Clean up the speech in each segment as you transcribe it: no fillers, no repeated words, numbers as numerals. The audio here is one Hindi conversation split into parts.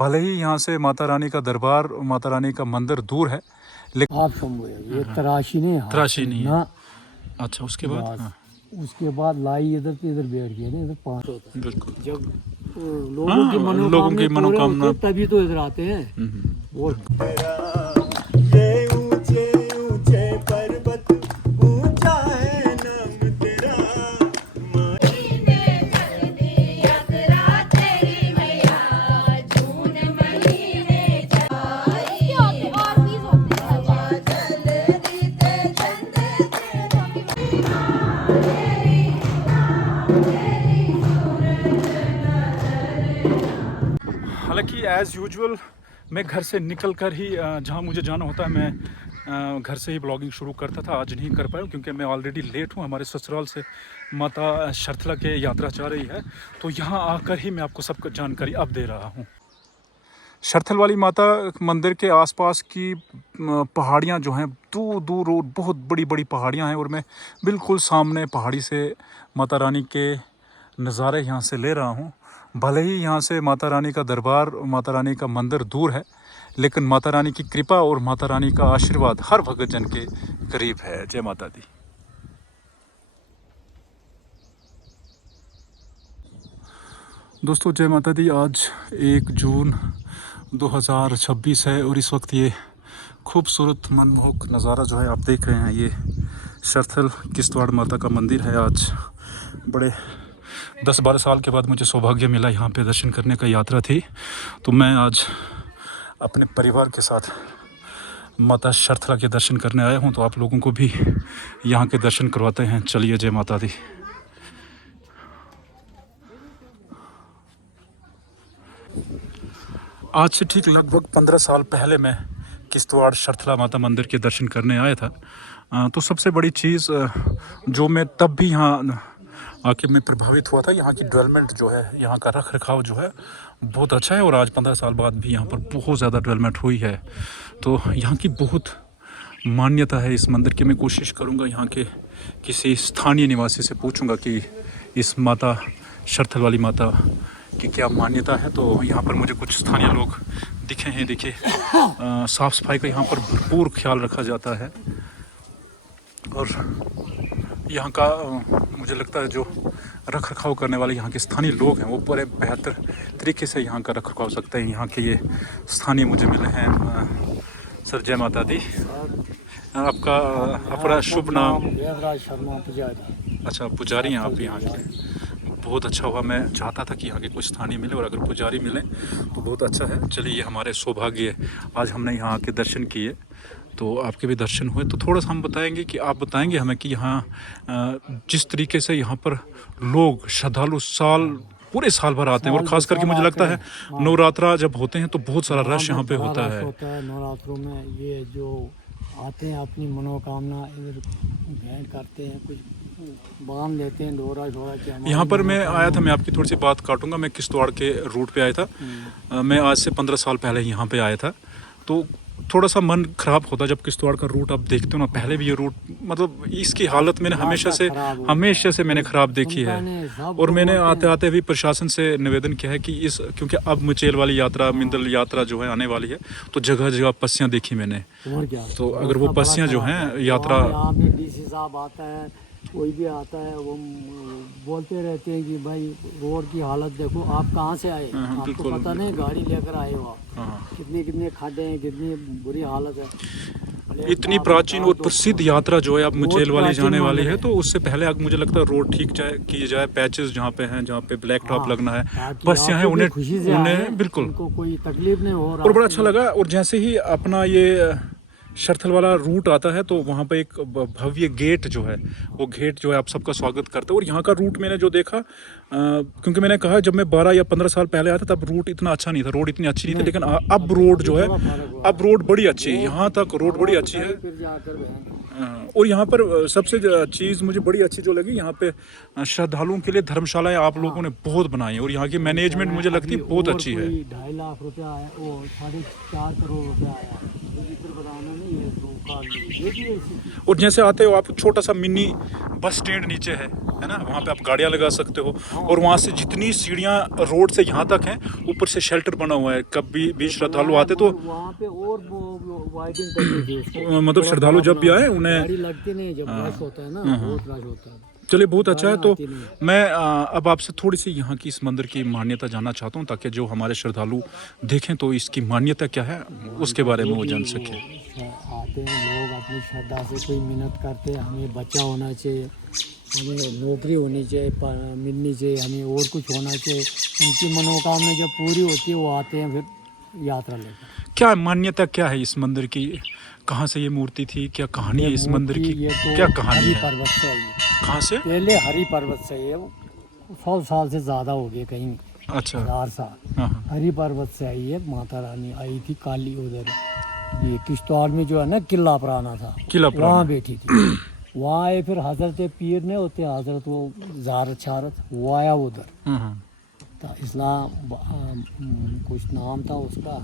भले ही यहाँ से माता रानी का दरबार, माता रानी का मंदिर दूर है, लेकिन आप शंभू है ये तराशी नहीं है, तराशी नहीं है। ना। अच्छा, उसके बाद हाँ, उसके बाद लाई इधर से इधर बैठ गया ना, इधर पास होता है। बिल्कुल। जब हाँ, लोगों की मनोकामना तभी तो इधर आते हैं। और ये ऊंचे ऊंचे पर्वत ऊंचा है नाम तेरा। हालांकि एज़ यूजुअल मैं घर से निकल कर ही जहाँ मुझे जाना होता है मैं घर से ही ब्लॉगिंग शुरू करता था। आज नहीं कर पाया क्योंकि मैं ऑलरेडी लेट हूँ। हमारे ससुराल से माता शर्तला के यात्रा जा रही है, तो यहाँ आकर ही मैं आपको सब जानकारी अब दे रहा हूँ। शर्तल वाली माता मंदिर के आसपास की पहाड़ियाँ जो हैं, दूर दूर और बहुत बड़ी बड़ी पहाड़ियाँ हैं, और मैं बिल्कुल सामने पहाड़ी से माता रानी के नज़ारे यहाँ से ले रहा हूँ। भले ही यहाँ से माता रानी का दरबार, माता रानी का मंदिर दूर है, लेकिन माता रानी की कृपा और माता रानी का आशीर्वाद हर भगत जन के करीब है। जय माता दी। दोस्तों जय माता दी। आज 1 जून 2026 है और इस वक्त ये खूबसूरत मनमोहक नज़ारा जो है आप देख रहे हैं, ये शर्तल किश्तवाड़ माता का मंदिर है। आज बड़े 10-12 साल के बाद मुझे सौभाग्य मिला यहाँ पे दर्शन करने का। यात्रा थी तो मैं आज अपने परिवार के साथ माता शर्तला के दर्शन करने आया हूँ, तो आप लोगों को भी यहाँ के दर्शन करवाते हैं। चलिए, जय माता दी। आज से ठीक लगभग 15 साल पहले मैं किश्तवाड़ शर्तला माता मंदिर के दर्शन करने आया था। तो सबसे बड़ी चीज़ जो मैं तब भी यहाँ आके मैं प्रभावित हुआ था, यहाँ की डेवलपमेंट जो है, यहाँ का रख रखाव जो है बहुत अच्छा है। और आज 15 साल बाद भी यहाँ पर बहुत ज़्यादा डेवलपमेंट हुई है, तो यहाँ की बहुत मान्यता है इस मंदिर की। मैं कोशिश करूँगा यहाँ के किसी स्थानीय निवासी से पूछूँगा कि इस माता शर्तल वाली माता की क्या मान्यता है। तो यहाँ पर मुझे कुछ स्थानीय लोग दिखे हैं। देखिए, साफ़ सफाई का यहाँ पर भरपूर ख्याल रखा जाता है, और यहाँ का मुझे लगता है जो रख रखाव करने वाले यहाँ के स्थानीय लोग हैं वो बड़े बेहतर तरीके से यहाँ का रख रखाव सकते हैं। यहाँ के ये स्थानीय मुझे मिले हैं। सर जय माता दी। आपका अपना शुभ नाम? देवराज शर्मा पुजारी। अच्छा, पुजारी हैं आप यहाँ के। बहुत अच्छा हुआ, मैं चाहता था कि यहाँ के कुछ स्थानीय मिले, और अगर पुजारी मिले तो बहुत अच्छा है। चलिए, ये हमारे सौभाग्य है, आज हमने यहाँ आके दर्शन किए, तो आपके भी दर्शन हुए। तो थोड़ा सा हम बताएंगे कि आप बताएंगे हमें कि यहाँ जिस तरीके से यहाँ पर लोग श्रद्धालु पूरे साल भर आते हैं, और ख़ास करके मुझे लगता है नवरात्रा जब होते हैं तो बहुत सारा रश यहाँ पे होता है। नवरात्रों में ये जो आते हैं अपनी मनोकामना इधर भेंट करते हैं, कुछ बांध लेते हैं, डोरा के। यहाँ पर मैं आया था, मैं आपकी थोड़ी सी बात काटूंगा। मैं किश्तवाड़ के रूट पे आया था। मैं आज से 15 साल पहले यहाँ पे आया था, तो थोड़ा सा मन ख़राब होता जब किश्तवाड़ का रूट आप देखते हो ना। पहले भी ये रूट, मतलब इसकी हालत मैंने हमेशा से मैंने ख़राब देखी है, और मैंने आते आते भी प्रशासन से निवेदन किया है कि क्योंकि अब मुचेल वाली यात्रा, मिंदल यात्रा जो है आने वाली है, तो जगह जगह पस्सियाँ देखी मैंने। तो अगर वो पस्सियाँ जो हैं यात्रा, डीसी साहब आता है, कोई भी आता है, वो बोलते रहते हैं कि भाई रोड की हालत देखो। आप कहाँ से आए, आपको पता नहीं, गाड़ी लेकर आए हो आप, कितने खड्डे हैं, कितनी बुरी हालत है। इतनी प्राचीन और प्रसिद्ध यात्रा जो है अब मुचेल वाली जाने वाली है, तो उससे पहले अब मुझे लगता है रोड ठीक की जाए। पैचेस जहाँ पे हैं, जहाँ पे ब्लैक टॉप लगना है, बस्सियाँ हैं, उन्हें बिल्कुल कोई तकलीफ नहीं हो रहा। और बड़ा अच्छा लगा। और जैसे ही अपना ये शर्तल वाला रूट आता है, तो वहाँ पे एक भव्य गेट जो है, वो गेट जो है आप सबका स्वागत करता है। और यहाँ का रूट मैंने जो देखा, क्योंकि मैंने कहा जब मैं 12 या 15 साल पहले आया था तब रूट इतना अच्छा नहीं था, रोड इतनी अच्छी नहीं थी, लेकिन अब रोड जो है, अब रोड बड़ी अच्छी है। यहाँ तक रोड बड़ी अच्छी है। और यहाँ पर सबसे चीज़ मुझे बड़ी अच्छी जो लगी, यहाँ पे श्रद्धालुओं के लिए धर्मशालाएं आप लोगों ने बहुत बनाई हैं, और यहाँ की मैनेजमेंट मुझे लगती है बहुत अच्छी है। 2.5 लाख रुपया है, वो 4.5 करोड़ रुपया आया। जिक्र बताना नहीं है तो काट ली। ये भी ऐसी थी। और जैसे आते हो आप, छोटा सा मिनी बस स्टैंड नीचे है ना, वहाँ पे आप गाड़ियाँ लगा सकते हो। और वहाँ से जितनी सीढ़ियाँ रोड से यहाँ तक हैं, ऊपर से शेल्टर बना हुआ है। कभी भी श्रद्धालु आते तो वहाँ पे और वाइटिंग करनी थी उसको। मतलब थोड़ा श्रद्धालु जब भी बड़ा आए बना। उन्हें, गाड़ी लगती नहीं, जब रश होता है ना, बहुत रश होता है। चलिए बहुत अच्छा है। तो आती नहीं। मैं अब आपसे थोड़ी सी यहाँ की इस मंदिर की मान्यता जानना चाहता हूँ, ताकि जो हमारे श्रद्धालु देखें तो इसकी मान्यता क्या है उसके बारे में वो जान सके। आते हैं लोग अपनी श्रद्धा से, कोई मिन्नत करते हैं हमें बच्चा होना चाहिए, हमें नौकरी होनी चाहिए, मिलनी चाहिए, हमें और कुछ होना चाहिए। उनकी मनोकामना जब पूरी होती है वो आते हैं फिर यात्रा लेकर। क्या मान्यता क्या है इस मंदिर की? कहाँ से ये मूर्ति थी? क्या कहानी है इस मंदिर की? ये तो क्या कहानी हरि है? पर्वत से आई है। कहाँ से? पहले हरि पर्वत से है, 100 साल से ज़्यादा हो गए, कहीं अच्छा। 1000 साल। हाँ हाँ। हरि पर्वत से आई है। माता रानी आई थी काली उधर, ये किश्तवाड़ में जो है ना किला पुराना था, किला पुराना। वहाँ बैठी थी। वहाँ आए फिर हजरत पीर ने होते, हजरत वो ज़ारत शारत, वो आया उधर। तो इस्लाम कुछ नाम था उसका,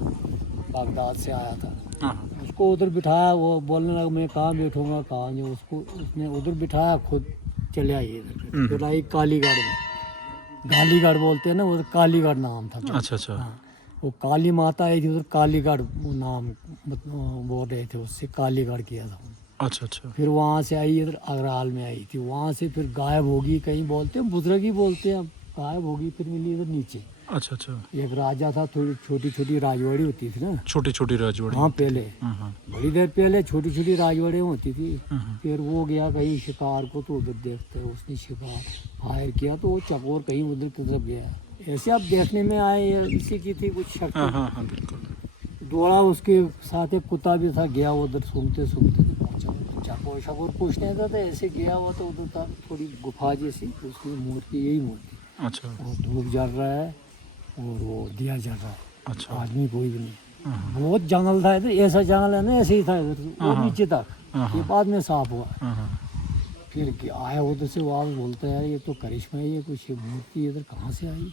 बागदाद से आया था। हाँ। उसको उधर बिठाया, वो बोलने लगा मैं कहाँ बैठूंगा, कहाँ नहीं। उसको उसने उधर बिठाया, खुद चले आई इधर। फिर आई कालीगढ़ में, गालीगढ़ बोलते हैं ना, उधर कालीगढ़ नाम था। अच्छा अच्छा। हाँ, वो काली माता आई थी उधर, कालीगढ़ वो नाम बोल रहे थे, उससे कालीगढ़ किया था। अच्छा अच्छा। फिर वहाँ से आई इधर अगराल में आई थी, वहाँ से फिर गायब होगी, कहीं बोलते हैं बुजुर्ग बोलते हैं, गायब होगी, फिर मिली इधर नीचे। अच्छा अच्छा। एक राजा था, थोड़ी छोटी छोटी राजवाड़ी होती थी ना, छोटी छोटी राजवाड़ी। हाँ पहले, हाँ। बड़ी देर पहले छोटी छोटी राजवाड़ियाँ होती थी। हाँ। फिर वो गया कहीं शिकार को, तो उधर देखते हैं उसने शिकार फायर किया, तो वो चकोर कहीं उधर की तरफ गया। ऐसे आप देखने में आए, इसी की थी कुछ शक्ति। हाँ हाँ हाँ बिल्कुल। दौड़ा, उसके साथ एक कुत्ता भी था, गया उधर सूंघते सूंघते पहुँचा चकोर शकोर कुछ नहीं था, तो ऐसे गया हुआ, तो उधर था थोड़ी गुफा जैसी, उसकी मूर्ति, यही मूर्ति। अच्छा और धूप जल रहा है और वो दिया जल रहा है। अच्छा। आदमी कोई भी नहीं। बहुत जंगल था इधर, ऐसा जंगल है ना, ऐसे ही था इधर, वो नीचे तक। ये बाद में साफ हुआ। हाँ। फिर आया उधर से, वापस बोलता है ये तो करिश्मा है, ये कुछ मूर्ति इधर कहाँ से आई।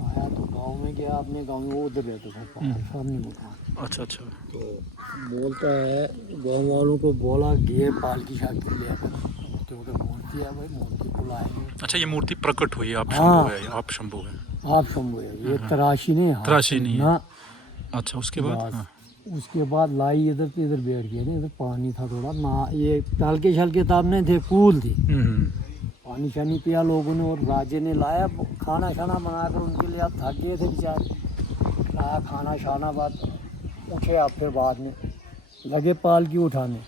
आया तो गांव में गया, अपने गांव में, वो उधर रहता था सामने मकान। अच्छा अच्छा। तो बोलता है गाँव वालों को, बोला गे पालकी शालकी ले आकर, तो उधर मूर्ति है भाई, मूर्ति को लाएंगे। अच्छा, ये मूर्ति प्रकट हुई, आप हाँ। शंभू है, आप शंभू है। आप शंभू है, ये तराशी नहीं है, तराशी नहीं है। ना। अच्छा, उसके बाद? बस, हाँ। उसके बाद लाई इधर पे, इधर बैठ गया ना, इधर पानी था थोड़ा ना, ये टालके शालके ताब नहीं थे, कूल थी। पानी शानी पिया लोगों ने, और राजे ने लाया खाना शाना बनाकर उनके लिए। आप थक गए थे बेचारे, लाया खाना शाना, बाद उठे आप, फिर बाद में लगे पालकी उठाने,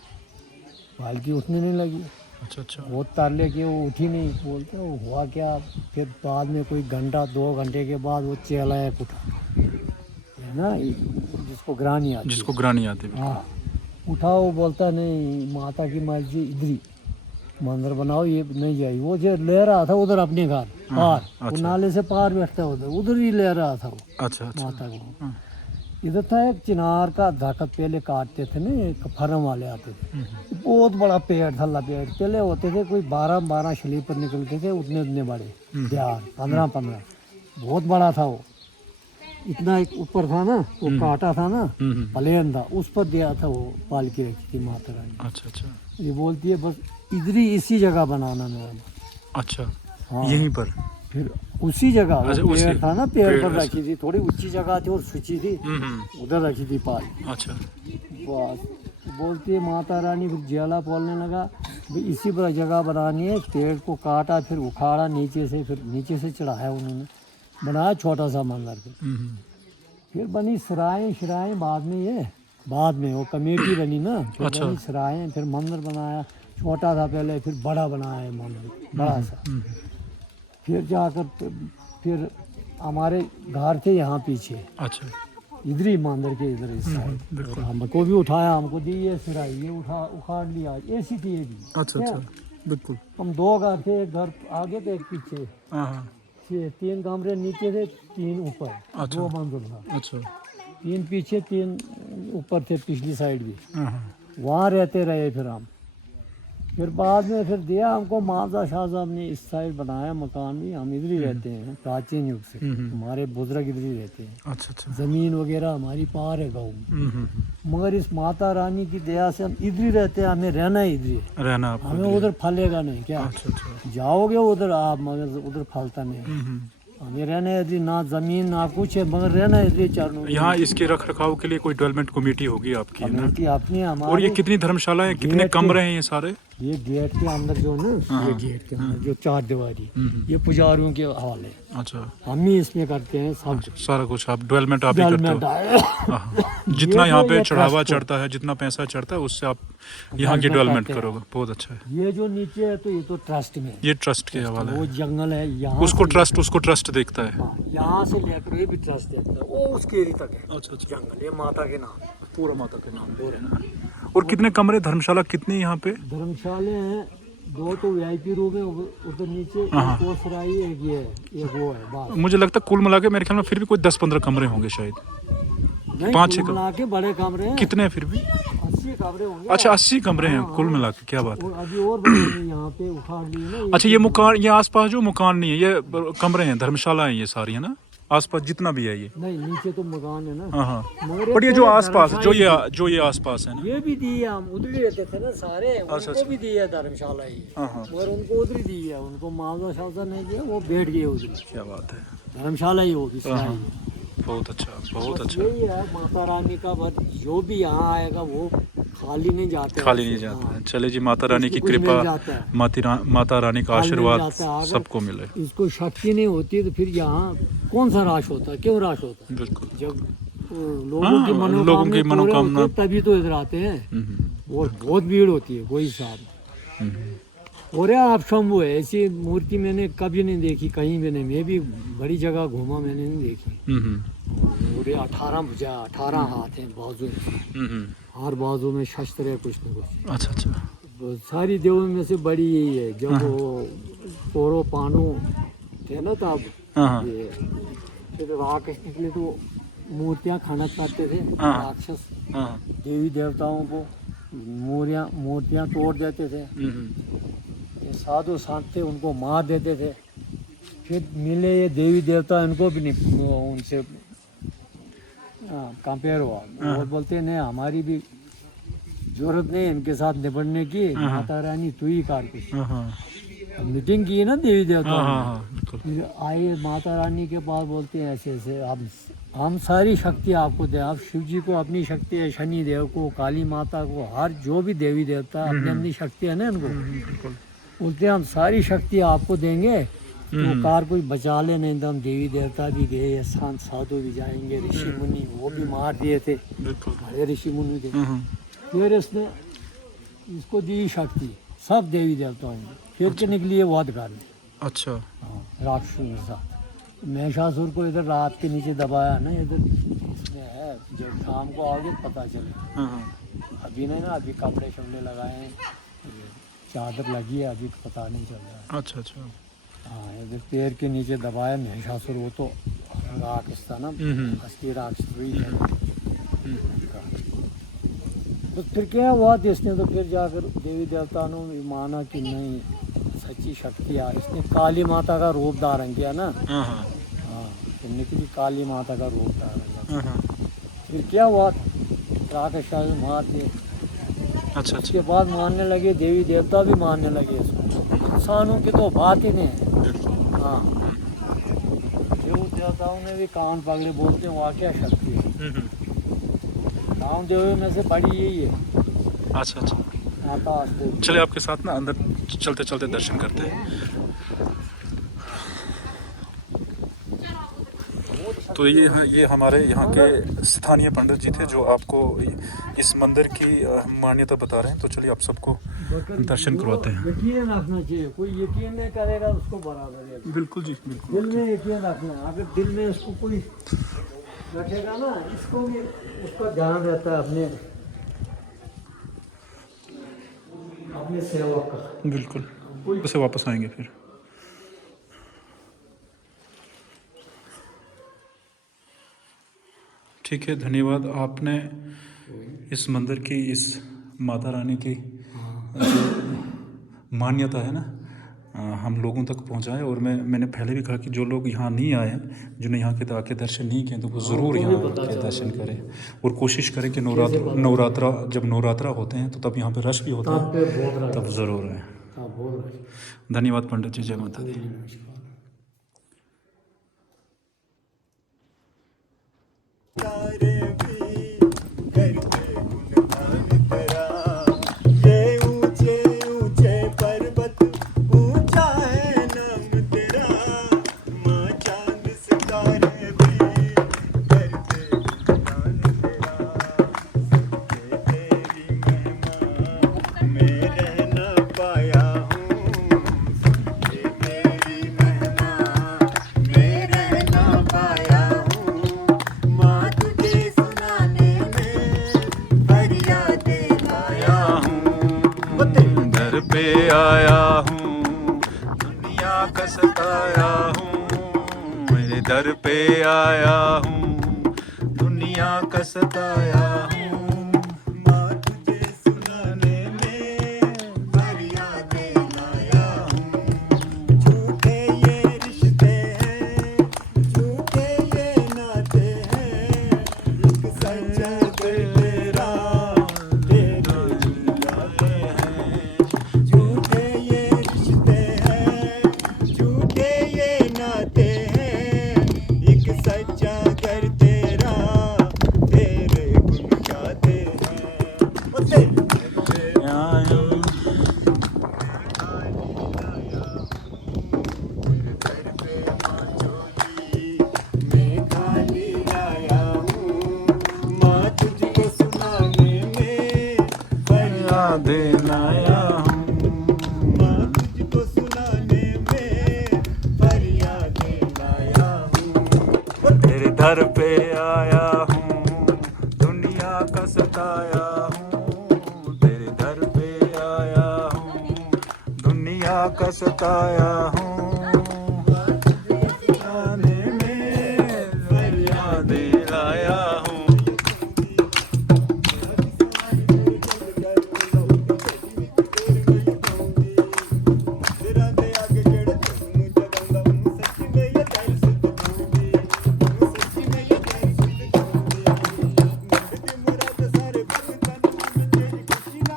पालकी उठने नहीं लगी। अच्छा अच्छा। बहुत तरले किए, वो उठी नहीं। बोलते वो हुआ क्या। फिर बाद में कोई घंटा 2 घंटे के बाद वो चेला एक उठा, है ना, जिसको ग्रानी आती है। जिसको ग्रानी आती है। हाँ, उठा। वो बोलता नहीं, माता की मर्जी, इधरी मंदिर बनाओ, ये नहीं जाए। वो जो ले रहा था उधर अपने घर पार, वो अच्छा। नाले से पार बैठता उधर, उधर ही ले रहा था वो अच्छा अच्छा। माता को। इधर था एक चिनार का दरख्त, पहले काटते थे ना, एक फर्म वाले आते थे, बहुत बड़ा पेड़ था, पेड़ पहले होते थे, कोई 12-12 स्लीपर निकलते थे, उतने उतने बड़े, 15-15, बहुत बड़ा था वो। इतना एक ऊपर था ना, वो काटा था ना, प्लेन था, उस पर दिया था वो, पालकी रखी थी माता रानी। अच्छा अच्छा। ये बोलती है बस इधर ही, इसी जगह बनाना मेरा। अच्छा। हाँ। यहीं पर? फिर उसी जगह, वो अच्छा, पेड़ उसी- था ना, पेड़ पेड़, पर अच्छा। रखी थी, थोड़ी ऊंची जगह थी और सूची थी, उधर रखी थी पालकी। अच्छा। बस बोलती है माता रानी, फिर ज्वाला बोलने लगा भाई इसी पर जगह बनानी है। पेड़ को काटा, फिर उखाड़ा नीचे से, फिर नीचे से चढ़ाया उन्होंने, बनाया छोटा सा मंदिर। फिर बनी सराय शराय, बाद में ये, बाद में वो कमेटी बनी ना, फिर अच्छा। बनी सराय, फिर मंदिर बनाया। छोटा था पहले, फिर बड़ा बनाया मंदिर, बड़ा सा। फिर जाकर फिर हमारे घर थे यहाँ पीछे, अच्छा। इधर ही मंदिर के इधर इस साइड। बिल्कुल। हमको भी उठाया, हमको दी ये सिराई, ये उखाड़ लिया, ऐसी थी ये भी। अच्छा अच्छा। बिल्कुल। हम 2 घर थे, एक घर आगे थे, एक पीछे, हाँ हाँ। 3 कमरे नीचे थे, 3 ऊपर, अच्छा। 2 मंजिल था। अच्छा। 3 पीछे, 3 ऊपर थे, पिछली साइड भी। हाँ हाँ। वहाँ रहते रहे फिर हम। फिर बाद में फिर दिया हमको माजा शाह साहब ने इस साइड बनाया मकान भी, हम इधर ही रहते हैं प्राचीन युग से, हमारे बुजुर्ग इधर ही रहते हैं। अच्छा अच्छा। ज़मीन वगैरह हमारी पार है गाँव में, मगर इस माता रानी की दया से हम इधर ही रहते हैं, हमें रहना ही इधर ही है, रहना आपको। हमें उधर फलेगा नहीं क्या। अच्छा अच्छा। जाओगे उधर आप मगर उधर फलता नहीं, हमें रहना है इधर, ना ज़मीन ना कुछ है, मगर रहना है इधर चारों। यहाँ इसके रख रखाव के लिए कोई डेवलपमेंट कमेटी होगी आपकी, है ना? कमेटी अपनी और हमारी। ये कितनी धर्मशाला है, कितने गेट के- कमरे हैं ये सारे? ये गेट के अंदर जो ना, ये गेट के अंदर जो 4 दीवारी, ये पुजारियों के हवाले, अच्छा। हम ही इसमें करते हैं सब। सारा कुछ आप डेवलपमेंट आप ही करते डेवलपमेंट हो? आए। हाँ। जितना यहाँ पे ये चढ़ावा ट्रस्ट को- चढ़ता है, जितना पैसा चढ़ता है, उससे आप यहाँ की डेवलपमेंट करते हैं। करोगे। बहुत अच्छा है। ये जो नीचे है तो ये तो ट्रस्ट में है। ये ट्रस्ट के हवाले वो है। जंगल है यहाँ उसको से उसको ट्रस्ट देखता है। हाँ, यहाँ से लेकर ये भी ट्रस्ट देता है, वो उस केरी तक है अच्छा अच्छा। जंगल, ये माता के नाम। पूरा माता के नाम पे। और कितने कमरे, धर्मशाला कितनी यहाँ पे? धर्मशाले हैं 2 तो VIP रूम है, उधर नीचे एक और सराय है, एक ये है, एक वो है बस। मुझे लगता है कुल मिला के मेरे ख्याल में फिर भी कोई 10-15 कमरे होंगे शायद। नहीं, 5-6 कुल मिला के बड़े कमरे हैं, कितने हैं फिर भी? 80 कमरे होंगे। अच्छा 80 कमरे हैं कुल मिला के, क्या बात है। और अभी और बनेंगे यहाँ पे, उखाड़ लिए ना अच्छा ये मकान, ये आसपास जो मकान नहीं है, ये कमरे हैं, धर्मशाला है ये सारी, है ना? आसपास जितना भी है ये। नहीं, नीचे तो मकान है ना। हाँ हाँ। मगर बट ये जो पहले आसपास, धर्मशाला जो ये आसपास है ना। ये भी दी है, हम उधर ही रहते थे ना सारे, अच्छा। उनको भी दी है धर्मशाला ही, हाँ हाँ। मगर उनको उधर ही दी है, उनको मावजा शावजा नहीं दिया, वो बैठ गए उधर। क्या बात है। धर्मशाला ही वो भी हाँ, सराय हाँ। है। बहुत अच्छा, बहुत बस अच्छा। यही है माता रानी का बस, जो भी यहाँ आएगा वो खाली नहीं जाते, खाली नहीं ऐसे। जाता हाँ। है। चले जी, माता रानी की इसको कुछ मिल कृपा, जाता है। माता रानी का खाली नहीं आशीर्वाद जाता है। अगर सबको मिले। इसको शक्ति नहीं होती तो फिर यहाँ कौन सा राश होता है, क्यों राश होता है? बिल्कुल। जब हाँ, लोगों की मनोकामना मनोकामना- तभी तो इधर आते हैं, और बहुत भीड़ होती है, कोई हिसाब। और आप शंभू है, ऐसी मूर्ति मैंने कभी नहीं देखी कहीं भी नहीं, मैं भी बड़ी जगह घूमा, मैंने नहीं देखी। और ये 18 भुजा, 18 हाथ हैं बाजू में, हर बाजू में शस्त्र है कुछ न कुछ। अच्छा अच्छा। वो सारी देवों में से बड़ी यही है। जब वो कौरव पांडु थे ना तब हाँ हाँ। ये फिर राक्षस निकले तो मूर्तियाँ खनक करते थे हाँ। राक्षस, हाँ। देवी देवताओं को मूर्तियाँ तोड़ देते थे। ये साधु संत थे, उनको मार देते थे। फिर मिले ये देवी देवता, इनको भी उनसे कंपेयर हुआ, और बोलते नहीं हमारी भी जरूरत नहीं इनके साथ निपटने की, माता रानी तू ही कर कुछ। हाँ हाँ। मीटिंग की ना देवी देवता हाँ ने। हाँ हाँ, बिल्कुल। फिर आए माता रानी के पास, बोलते हैं ऐसे ऐसे हम सारी शक्ति आपको दे, आप शिव जी को अपनी शक्ति है, शनि देव को, काली माता को, हर जो भी देवी देवता अपनी अपनी शक्ति है ना इनको, बिल्कुल। बोलते हैं हम सारी शक्ति आपको देंगे, तो कार कोई बचा ले, नहीं तो हम देवी देवता भी गए, संत साधु भी जाएंगे, ऋषि मुनि वो भी मार दिए थे, बिल्कुल। बड़े ऋषि मुनि थे। फिर इसने इसको दी शक्ति सब देवी देवताओं ने, फिर के निकली वध करने। अच्छा। राक्षसों के साथ महिषासुर को इधर रात के नीचे दबाया ना, इधर इसमें है, जब शाम को आओगे पता चले। हाँ हाँ। अभी नहीं ना, अभी कपड़े शपड़े लगाए हैं, चादर लगी है, अभी पता नहीं चल रहा है। अच्छा अच्छा। हाँ, इधर पैर के नीचे दबाया महिषासुर, वो तो राक्षस था ना, असली राक्षस वही है। तो फिर क्या हुआ, इसने तो फिर जाकर देवी देवता ने माना कि नहीं सच्ची शक्ति है, इसने काली माता का रूप धारण किया ना। हाँ हाँ। हाँ, फिर निकली काली माता का रूप धारण किया। हाँ। फिर क्या हुआ, राक्षस मार दिए। अच्छा अच्छा। उसके बाद मानने लगे, देवी देवता भी मानने लगे इसको, इंसानों की तो बात ही नहीं है। बिल्कुल। हाँ, देव देवताओं ने भी कान पकड़े, बोलते हैं वाकया शक्ति है। गाँव देवों में से बड़ी यही है अच्छा अच्छा। माता आस्ते। चले आपके साथ ना अंदर चलते चलते दर्शन करते हैं। तो ये हमारे यहाँ के स्थानीय पंडित जी थे जो आपको इस मंदिर की मान्यता बता रहे हैं। तो चलिए आप सबको दर्शन करवाते हैं। यकीन रखना चाहिए, कोई यकीन नहीं करेगा उसको बराबर है। बिल्कुल जी, बिल्कुल। दिल में यकीन रखना, अगर दिल में उसको कोई रखेगा ना, इसको भी उसका ध्यान रहता है अपने सेवक का। बिल्कुल। उसे वापस आएंगे फिर। ठीक है, धन्यवाद। आपने इस मंदिर की, इस माता रानी की जो मान्यता है ना, हम लोगों तक पहुंचाए। और मैंने पहले भी कहा कि जो लोग यहाँ नहीं आए हैं, जिन्होंने यहाँ के आके दर्शन नहीं किए, तो वो ज़रूर यहाँ के दर्शन करें और कोशिश करें कि नवरात्रा जब नवरात्रा होते हैं तो तब यहाँ पे रश भी होता है, तब ज़रूर है। धन्यवाद पंडित जी, जय माता दी। तारे भी करते गुणगान तेरा, ये ऊंचे ऊंचे पर्वत, ऊंचा है नाम तेरा। माँ चांद सितारे भी करते गुणगान तेरा, सबके तेरी महिमा मैं रह ना पाया हूँ, सबके तेरी महिमा मैं रह ना पाया हूँ। माँ तुझे सुनाने में फरियादें लाया हूँ, दर पे आया हूँ, दुनिया का सताया हूँ, मेरे दर पे आया हूँ, दुनिया का सताया हूँ। माँ तुझे सुनाने में फरियादें लाया हूँ। झूठे ये रिश्ते हैं, झूठे ये नाते हैं, एक सच्चा दिल तेरा तेरे झुमलाते हैं। झूठे ये रिश्ते हैं, झूठे ये नाते हैं, एक सच्चा कर तेरा तेरे गुण गाते हैं। ओ तेरे दर पे आया हूँ, घर पे माँ चोली मैं खाली आया हूँ। माँ तुझको सुनाने में फरियाद यादें लाया हूँ, माँ तुझको सुनाने में फरियादें लाया हूँ। तेरे दर पे आया हूँ, दुनिया का सताया हूँ, तेरे दर पे आया हूँ, दुनिया का सताया हूँ। सुनाने में फरियादें लाया हूँ, तेरा दे आगे जेड़ तुम जगंगा सच्ची में ये दिल सुध दूंगी, सच्ची में ये दिल सुध दूंगी। मंगती मुराद सारे भगतन में तेरी खुशी ना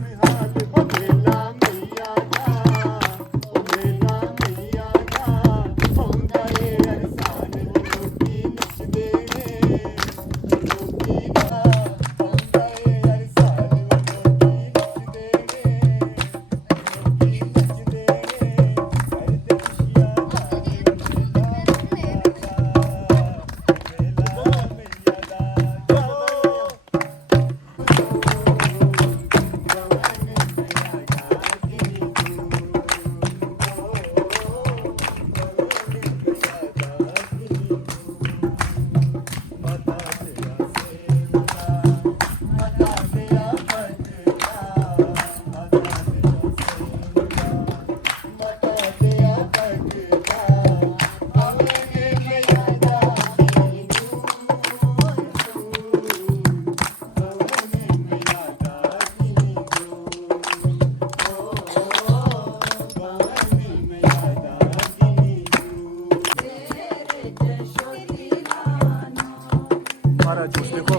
मैं हाल। ओ मेला मैया दा, ओ मेला मैया दा, होंदा ये अरसान लोकी नचदे ने, लोकी दा होंदा ये अरसान लोकी नचदे ने, लोकी नचदे ने, करदे खुशियां दा मेला मैया दा, मेला मैया दा। हमारा जूस देखो।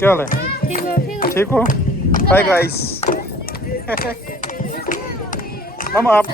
क्या हाल है? ठीक हो? Hi guys. हम आप